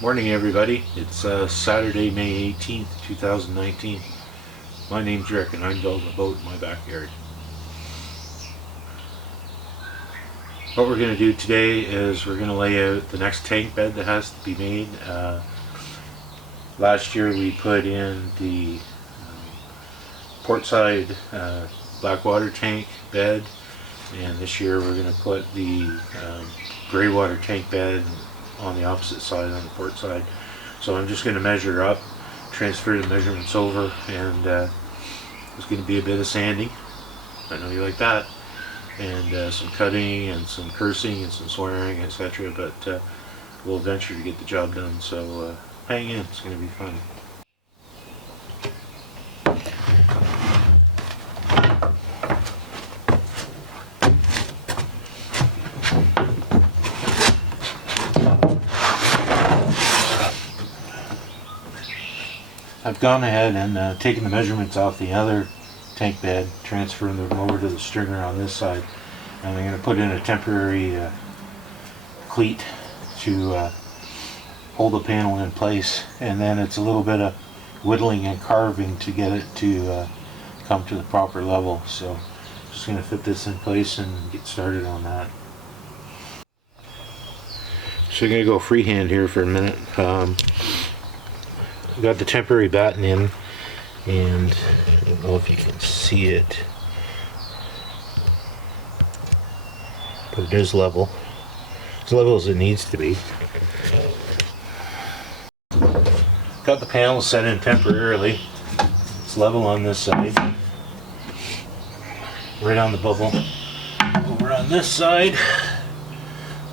Morning everybody, it's Saturday, May 18th, 2019. My name's Rick and I'm building a boat in my backyard. What we're going to do today is we're going to lay out the next tank bed that has to be made. Last year we put in the port side black water tank bed, and this year we're going to put the gray water tank bed on the opposite side, on the port side. So I'm just going to measure up, transfer the measurements over, and there's going to be a bit of sanding. I know you like that, and some cutting and some cursing and some swearing, etc. But we'll venture to get the job done. So hang in, it's going to be fun. I've gone ahead and taken the measurements off the other tank bed, transferring them over to the stringer on this side, and I'm going to put in a temporary cleat to hold the panel in place, and then it's a little bit of whittling and carving to get it to come to the proper level. So just going to fit this in place and get started on that. So I'm going to go freehand here for a minute. Got the temporary batten in, and I don't know if you can see it, but it is level. As level as it needs to be. Got the panel set in temporarily. It's level on this side, right on the bubble. Over on this side,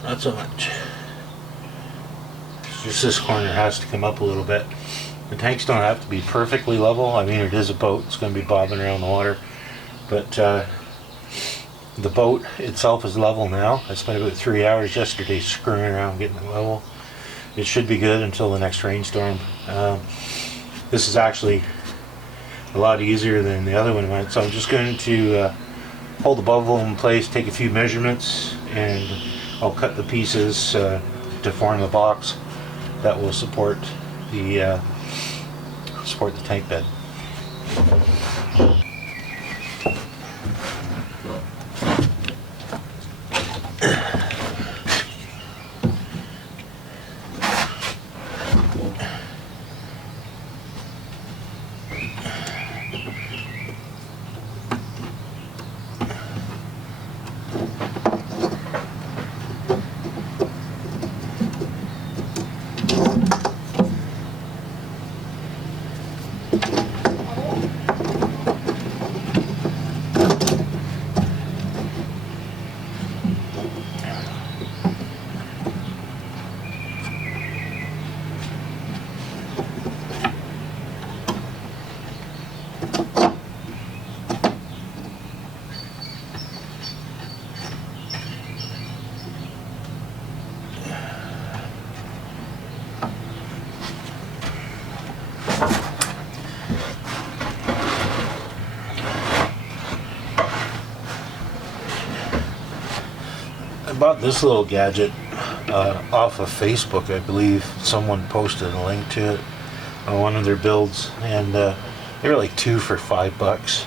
not so much. It's just this corner has to come up a little bit. The tanks don't have to be perfectly level. I mean, it is a boat, it's going to be bobbing around the water, but the boat itself is level now. I spent about 3 hours yesterday screwing around getting it level. It should be good until the next rainstorm. This is actually a lot easier than the other one went, so I'm just going to hold the bubble in place, take a few measurements, and I'll cut the pieces to form the box that will support the tank bed. I bought this little gadget off of Facebook. I believe someone posted a link to it on one of their builds, and they were like 2 for $5.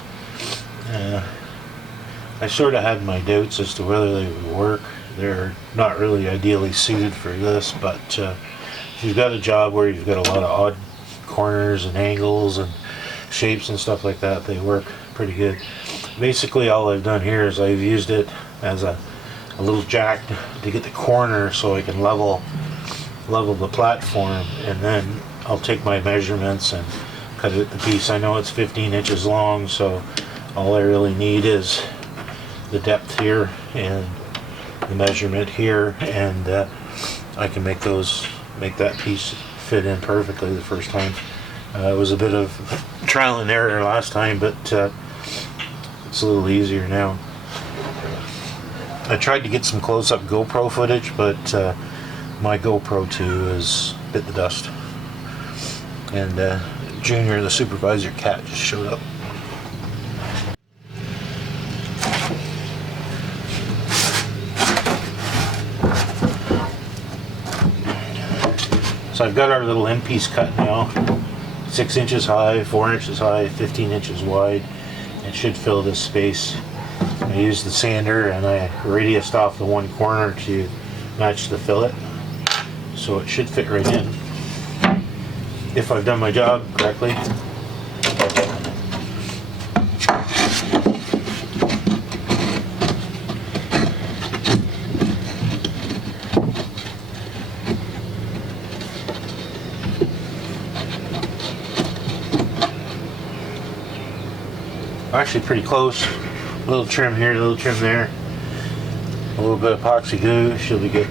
I sort of had my doubts as to whether they would work. They're not really ideally suited for this, but if you've got a job where you've got a lot of odd corners and angles and shapes and stuff like that, they work pretty good. Basically all I've done here is I've used it as a little jack to get the corner so I can level the platform, and then I'll take my measurements and cut it to piece. I know it's 15 inches long, so all I really need is the depth here and the measurement here, and I can make that piece fit in perfectly the first time. It was a bit of trial and error last time, but it's a little easier now. I tried to get some close-up GoPro footage, but my GoPro 2 has bit the dust. And Junior, the supervisor cat, just showed up. So I've got our little end piece cut now, 6 inches high, 4 inches high, 15 inches wide. It should fill this space. I used the sander and I radiused off the one corner to match the fillet, so it should fit right in if I've done my job correctly. Actually pretty close. A little trim here, a little trim there. A little bit of epoxy glue, she'll be good.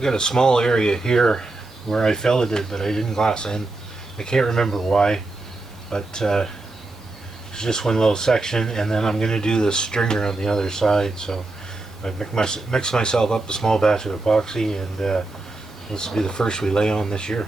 I got a small area here where I filleted, but I didn't glass in. I can't remember why, but it's just one little section, and then I'm going to do the stringer on the other side. So I mix myself up a small batch of epoxy, and this will be the first we lay on this year.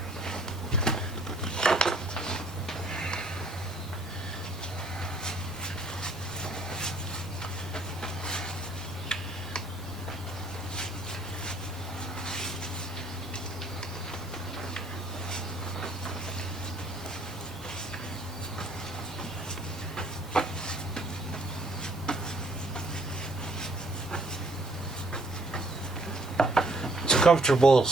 Comfortable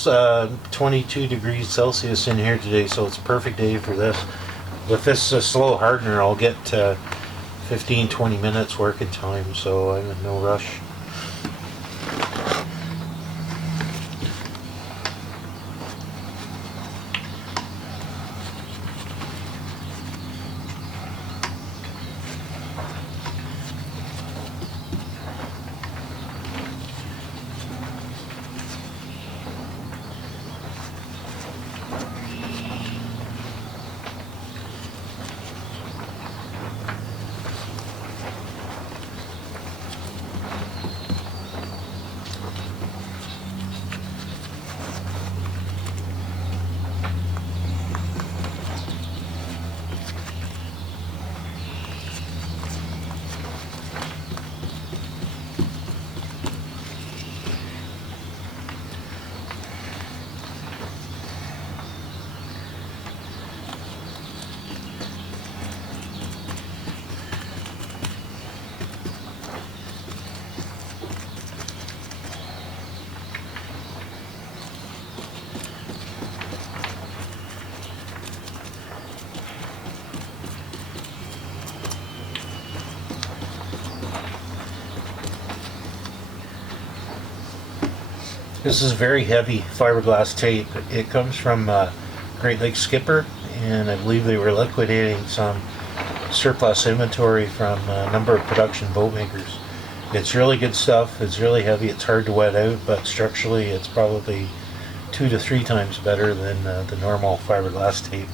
22 degrees Celsius in here today, so it's a perfect day for this. With this slow hardener, I'll get 15-20 minutes working time, so I'm in no rush. This is very heavy fiberglass tape. It comes from Great Lakes Skipper, and I believe they were liquidating some surplus inventory from a number of production boat makers. It's really good stuff. It's really heavy. It's hard to wet out, but structurally it's probably 2 to 3 times better than the normal fiberglass tape.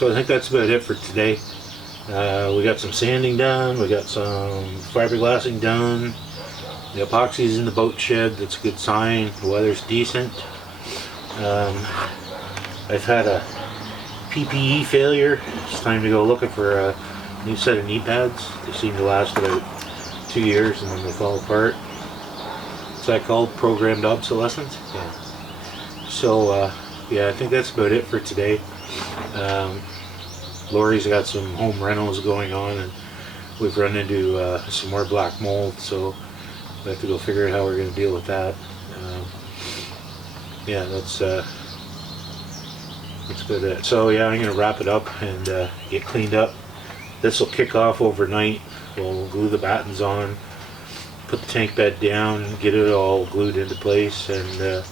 So I think that's about it for today. We got some sanding done, we got some fiberglassing done. The epoxy's in the boat shed, that's a good sign. The weather's decent. I've had a PPE failure. It's time to go looking for a new set of knee pads. They seem to last about 2 years and then they fall apart. What's that called? Programmed obsolescence? Yeah. So, yeah, I think that's about it for today. Lori's got some home rentals going on and we've run into some more black mold, so we have to go figure out how we're going to deal with that. Yeah, that's about it. So yeah, I'm going to wrap it up and get cleaned up. This will kick off overnight. We'll glue the battens on, put the tank bed down, get it all glued into place, and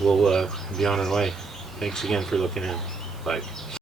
we'll be on our way. Thanks again for looking in. Bye.